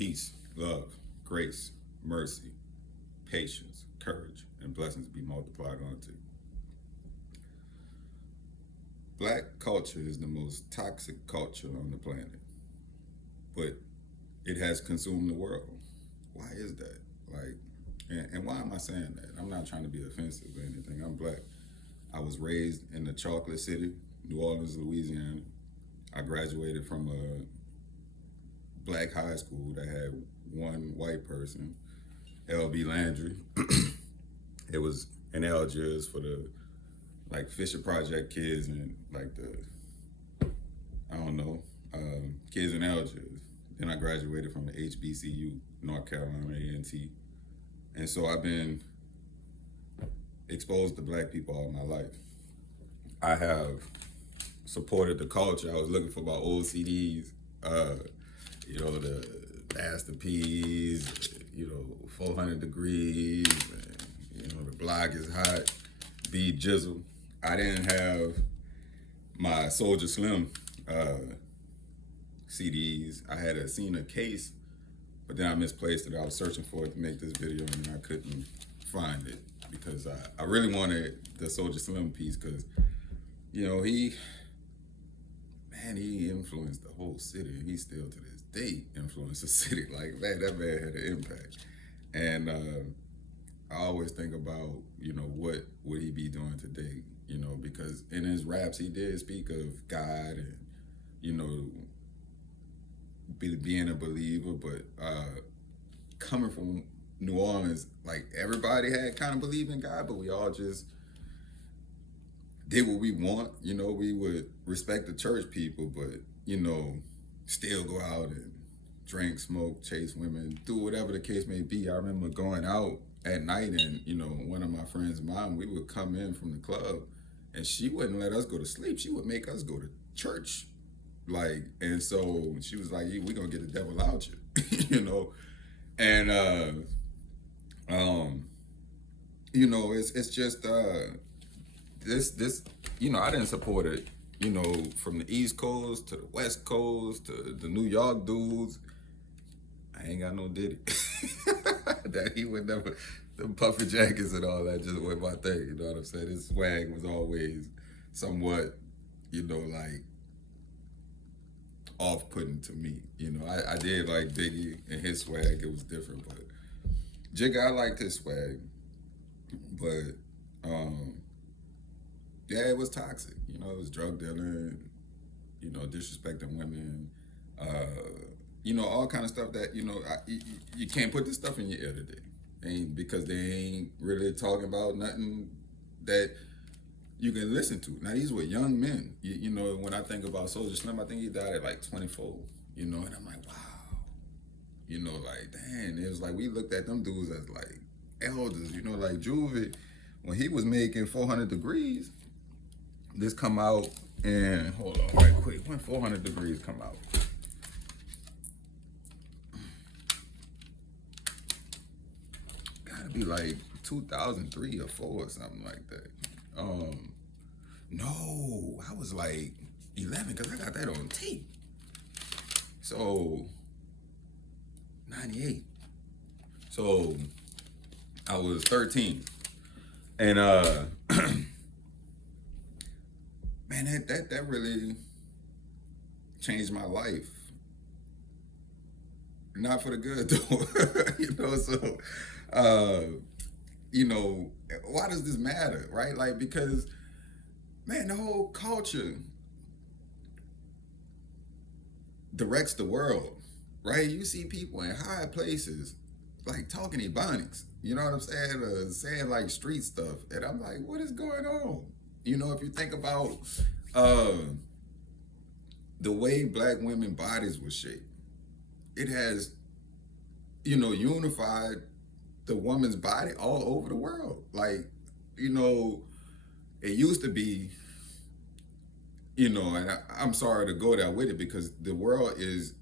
Peace, love, grace, mercy, patience, courage, and blessings be multiplied unto you. Black culture is the most toxic culture on the planet, but it has consumed the world. Why is that? Like, and why am I saying that? I'm not trying to be offensive or anything. I'm black. I was raised in the chocolate city, New Orleans, Louisiana. I graduated from a black high school that had one white person, LB Landry. It was in Algiers for the like Fisher Project kids and like the I don't know kids in Algiers. Then I graduated from the HBCU, North Carolina A&T, and so I've been exposed to black people all my life. I have supported the culture. I was looking for my old CDs, the Master P's, 400 Degrees, and, the block is hot, B Jizzle. I didn't have my Soldier Slim CDs. I had seen a case, but then I misplaced it. I was searching for it to make this video, and I couldn't find it because I really wanted the Soldier Slim piece because, he influenced the whole city, and he still to this day influenced the city. Like, man, that man had an impact. And I always think about, what would he be doing today? Because in his raps, he did speak of God and, being a believer, but coming from New Orleans, like everybody had kind of believed in God, but we all just did what we want. We would respect the church people, but, still go out and drink, smoke, chase women, do whatever the case may be. I remember going out at night and, one of my friends' mom, we would come in from the club and she wouldn't let us go to sleep. She would make us go to church. Like, and so she was like, we gonna get the devil out you, and, it's just, this, I didn't support it, from the East Coast to the West Coast to the New York dudes. I ain't got no Diddy. That he would never, the puffer jackets and all that just went my thing, you know what I'm saying? His swag was always somewhat, like off-putting to me. I did like Biggie and his swag, it was different, but Jigga, I liked his swag, but yeah, it was toxic. It was drug dealing, disrespecting women, all kind of stuff that, you can't put this stuff in your ear today. Because they ain't really talking about nothing that you can listen to. Now, these were young men. When I think about Soldier Slim, I think he died at like 24, and I'm like, wow. Like, dang, it was like we looked at them dudes as like elders, like Juvie, when he was making 400 Degrees, this come out, and hold on right quick, when 400 Degrees come out? Gotta be like 2003 or 4 or something like that. No, I was like 11 because I got that on tape. So 98. So I was 13. And man, that really changed my life. Not for the good though. So why does this matter, right? Like, because man, the whole culture directs the world, right? You see people in high places like talking Ebonics, you know what I'm saying? Saying like street stuff. And I'm like, what is going on? If you think about the way black women bodies were shaped, it has, unified the woman's body all over the world. Like, it used to be, and I'm sorry to go there with it because the world is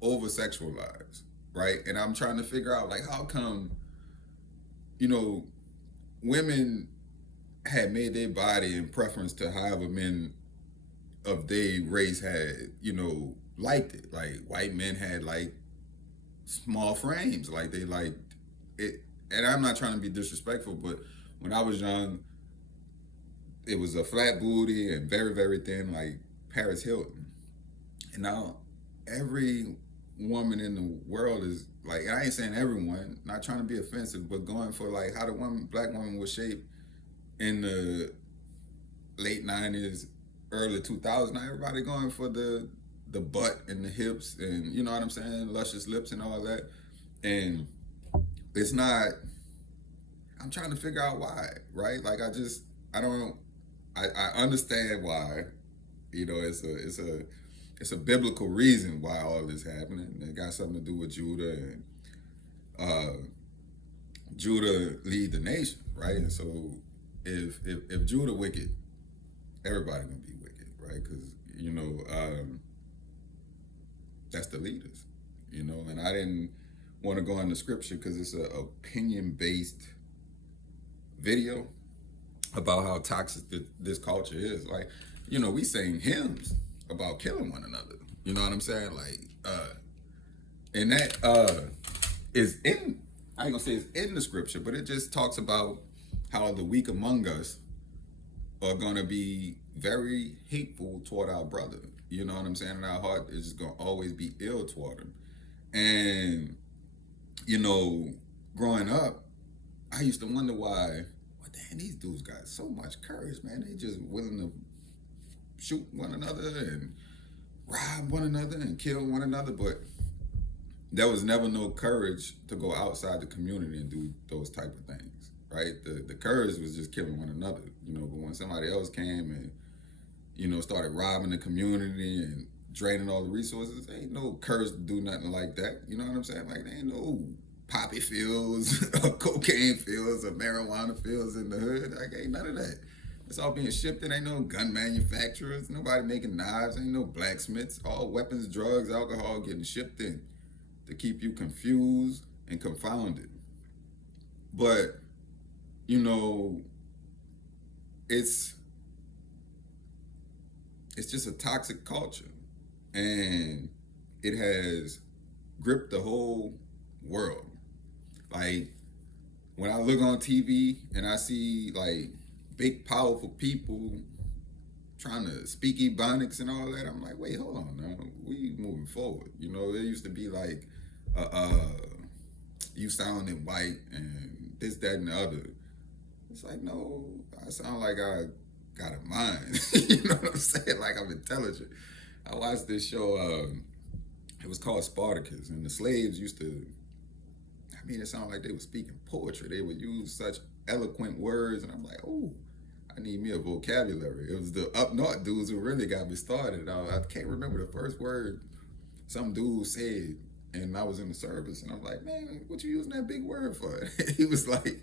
over sexualized, right? And I'm trying to figure out, like, how come, women had made their body in preference to however men of their race had, liked it. Like, white men had, like, small frames. Like they like it. And I'm not trying to be disrespectful, but when I was young, it was a flat booty and very very thin, like Paris Hilton. And now every woman in the world is like, I ain't saying everyone, not trying to be offensive, but going for like how the woman, black woman was shaped in the late '90s, early 2000s. Now everybody going for the butt and the hips and you know what I'm saying, luscious lips and all that. And it's not. I'm trying to figure out why, right? Like I don't. I understand why. You know, it's a biblical reason why all this happening. It got something to do with Judah and uh, Judah lead the nation, right? And so if Judah wicked, everybody gonna be wicked, right? Because you know that's the leaders, you know. And I didn't want to go into scripture because it's a opinion based video about how toxic this culture is. Like, you know, we sing hymns about killing one another. You know what I'm saying? Like, and that is in. I ain't gonna say it's in the scripture, but it just talks about how the weak among us are gonna be very hateful toward our brother. You know what I'm saying? And our heart is just gonna always be ill toward him. And you know, growing up, I used to wonder why. Well, damn, these dudes got so much courage, man. They just willing to shoot one another and rob one another and kill one another. But there was never no courage to go outside the community and do those type of things, right? The courage was just killing one another, you know. But when somebody else came and you know started robbing the community and draining all the resources, ain't no courage to do nothing like that. You know what I'm saying? Like there ain't no poppy fields, or cocaine fields, or marijuana fields in the hood. Like ain't none of that. It's all being shipped in. Ain't no gun manufacturers. Nobody making knives. Ain't no blacksmiths. All weapons, drugs, alcohol getting shipped in to keep you confused and confounded. But you know, it's it's just a toxic culture, and it has gripped the whole world. Like when I look on TV and I see like big powerful people trying to speak ebonics and all that, I'm like, wait, hold on now, we moving forward. You know, there used to be like, uh, uh, you sounding white and this, that, and the other. It's like, no, I sound like I got a mind. You know what I'm saying? Like I'm intelligent. I watched this show. It was called Spartacus, and the slaves used to. I mean, it sounded like they were speaking poetry. They would use such eloquent words, and I'm like, oh, I need me a vocabulary. It was the up north dudes who really got me started. I can't remember the first word some dude said, and I was in the service, and I'm like, man, what you using that big word for? He was like,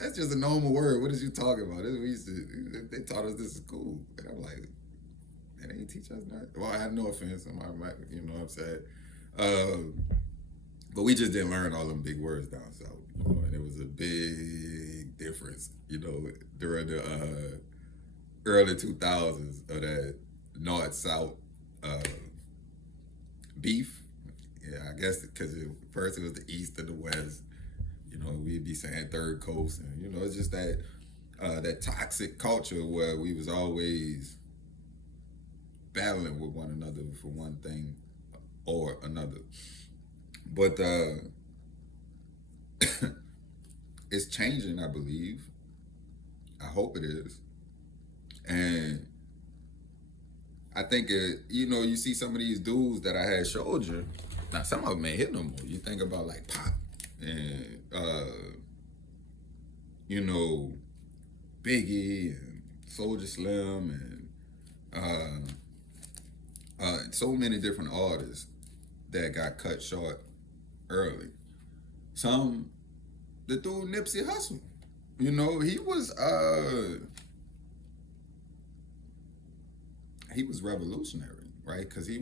that's just a normal word. What is you talking about? This, we used to, they taught us this is cool. And I'm like, man, they didn't teach us that. Well, I had no offense. You know what I'm saying? But we just didn't learn all them big words down south. You know, and it was a big difference, you know, during the early 2000s of that north-south uh, beef. Yeah, I guess because first it was the east and the west. You know, we'd be saying third coast, and you know, it's just that toxic culture where we was always battling with one another for one thing or another. But it's changing, I believe. I hope it is, and I think you know, you see some of these dudes that I had showed you. Now some of them ain't hit no more. You think about like Pop and you know, Biggie and Soldier Slim and so many different artists that got cut short early. Some, the dude Nipsey Hussle, you know, he was revolutionary, right? Because he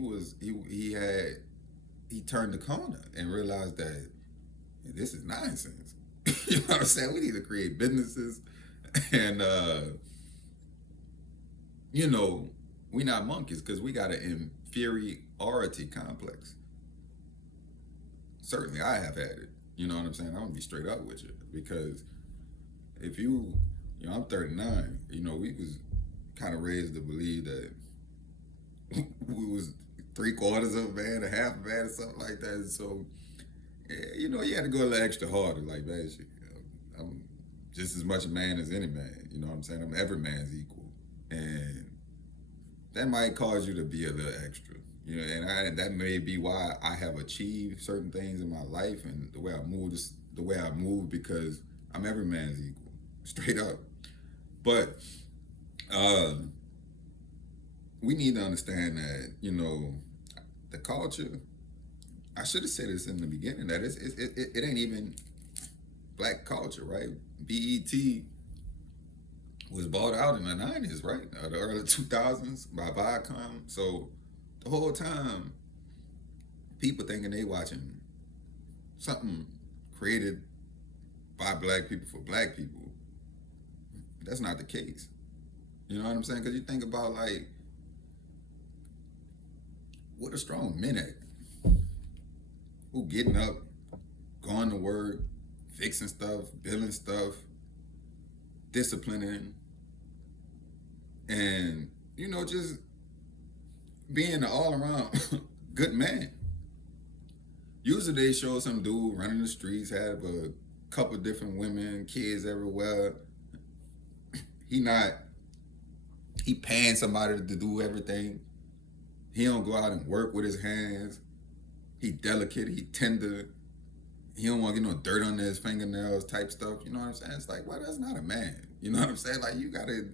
turned the corner and realized that this is nonsense. You know what I'm saying? We need to create businesses and you know, we not monkeys because we got an inferiority complex. Certainly, I have had it. You know what I'm saying? I'm gonna be straight up with you because if you, I'm 39. We was kind of raised to believe that we was three quarters of a man, a half a man, or something like that. And so, yeah, you had to go a little extra harder. Like, man, shit, I'm just as much a man as any man. You know what I'm saying? I'm every man's equal, and that might cause you to be a little extra. And that may be why I have achieved certain things in my life and the way I move is the way I move because I'm every man's equal, straight up. But uh, we need to understand that the culture. I should have said this in the beginning that it ain't even black culture, right? BET was bought out in the 90s, right? The early 2000s by Viacom. So the whole time, people thinking they watching something created by black people for black people. That's not the case. You know what I'm saying? Because you think about like what a strong men at who getting up, going to work, fixing stuff, building stuff, disciplining, and just being an all around good man. Usually they show some dude running the streets, have a couple different women, kids everywhere. He not he paying somebody to do everything. He don't go out and work with his hands. He delicate, he tender. He don't want to get no dirt under his fingernails type stuff. You know what I'm saying? It's like, well, that's not a man. You know what I'm saying? Like, you gotta.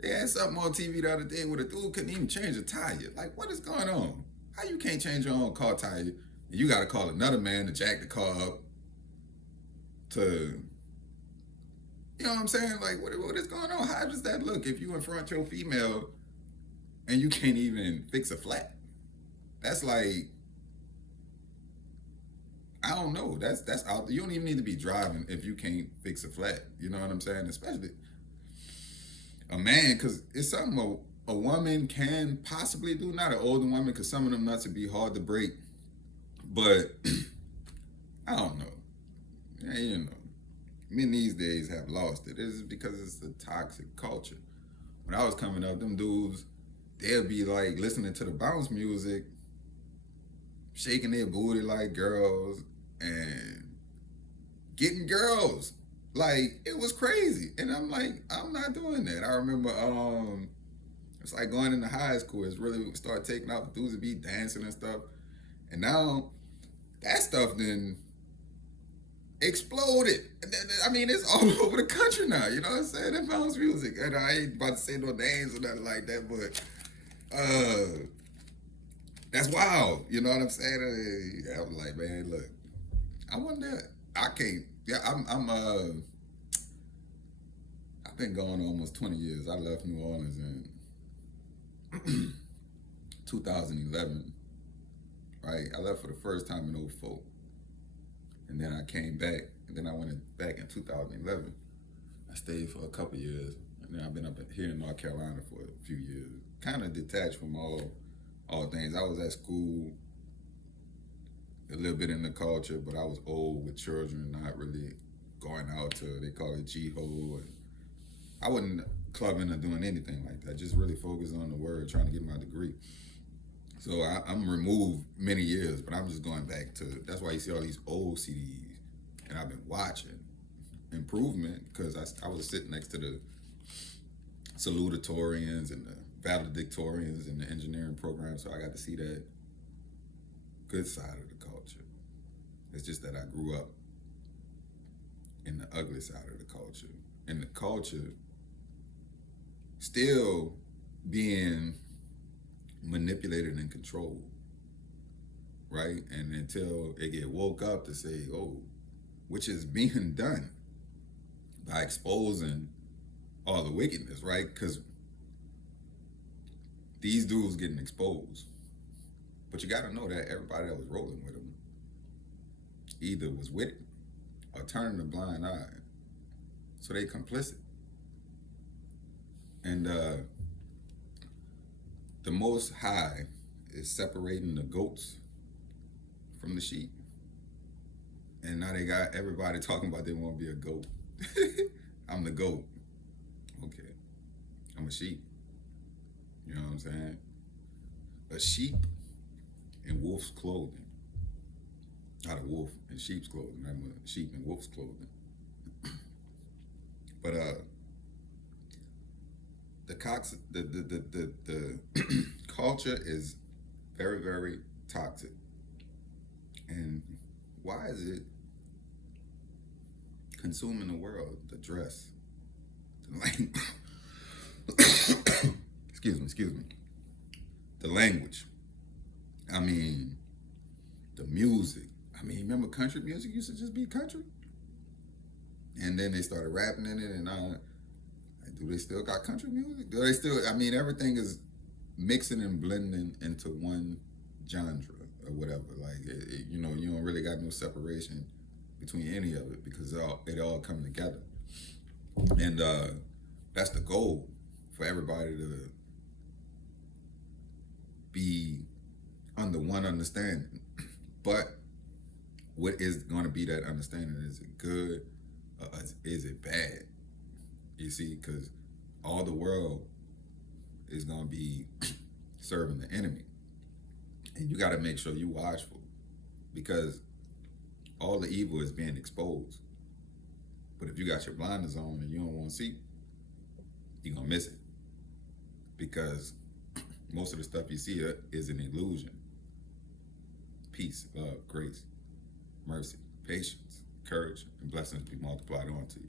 They had something on TV the other day where the dude couldn't even change a tire. Like, what is going on? How you can't change your own car tire? And you gotta call another man to jack the car up to. You know what I'm saying? Like, what is going on? How does that look if you in front of your female and you can't even fix a flat? That's like I don't know. That's out. You don't even need to be driving if you can't fix a flat. You know what I'm saying? Especially a man, because it's something a woman can possibly do. Not an older woman, because some of them nuts would be hard to break. But I don't know. Yeah, men these days have lost it. It's because it's a toxic culture. When I was coming up, them dudes, they'll be like listening to the bounce music, shaking their booty like girls, and getting girls. Like, it was crazy. And I'm like, I'm not doing that. I remember it's like going into high school. It's really start taking off. Dudes would be dancing and stuff. And now that stuff then exploded. I mean, it's all over the country now. You know what I'm saying? That bounce music. And I ain't about to say no names or nothing like that, but that's wild. You know what I'm saying? I was like, man, look, I wonder. I can't. Yeah, I've been gone almost 20 years. I left New Orleans in 2011. Right, I left for the first time in '04, and then I came back, and then I went back in 2011. I stayed for a couple years, and then I've been up here in North Carolina for a few years. Kind of detached from all things. I was at school, a little bit in the culture, but I was old with children, not really going out to, they call it G-Ho. And I wasn't clubbing or doing anything like that, just really focused on the word, trying to get my degree. So I'm removed many years, but I'm just going back to, that's why you see all these old CDs. And I've been watching improvement because I was sitting next to the salutatorians and the valedictorians in the engineering program, so I got to see that good side of the culture. It's just that I grew up in the ugly side of the culture. And the culture still being manipulated and controlled, right? And until it get woke up to say, oh, which is being done by exposing all the wickedness, right? Because these dudes getting exposed. But you got to know that everybody that was rolling with them either was with it or turning a blind eye. So they complicit. And the Most High is separating the goats from the sheep. And now they got everybody talking about they want to be a goat. I'm the goat. Okay, I'm a sheep. You know what I'm saying? A sheep in wolf's clothing. Not a wolf in sheep's clothing. I'm a sheep in wolf's clothing. But the culture is very, very toxic. And why is it consuming the world? The dress, the language. Excuse me. The language. I mean, the music. I mean, remember country music used to just be country, and then they started rapping in it. And do they still got country music? Do they still? I mean, everything is mixing and blending into one genre or whatever. Like, you don't really got no separation between any of it because it all come together. And that's the goal for everybody to be under one understanding. But what is going to be that understanding? Is it good? Is it bad? You see, because all the world is going to be serving the enemy. And you got to make sure you watchful because all the evil is being exposed. But if you got your blinders on and you don't want to see, you're going to miss it. Because most of the stuff you see is an illusion. Peace, love, grace, mercy, patience, courage, and blessings be multiplied onto you.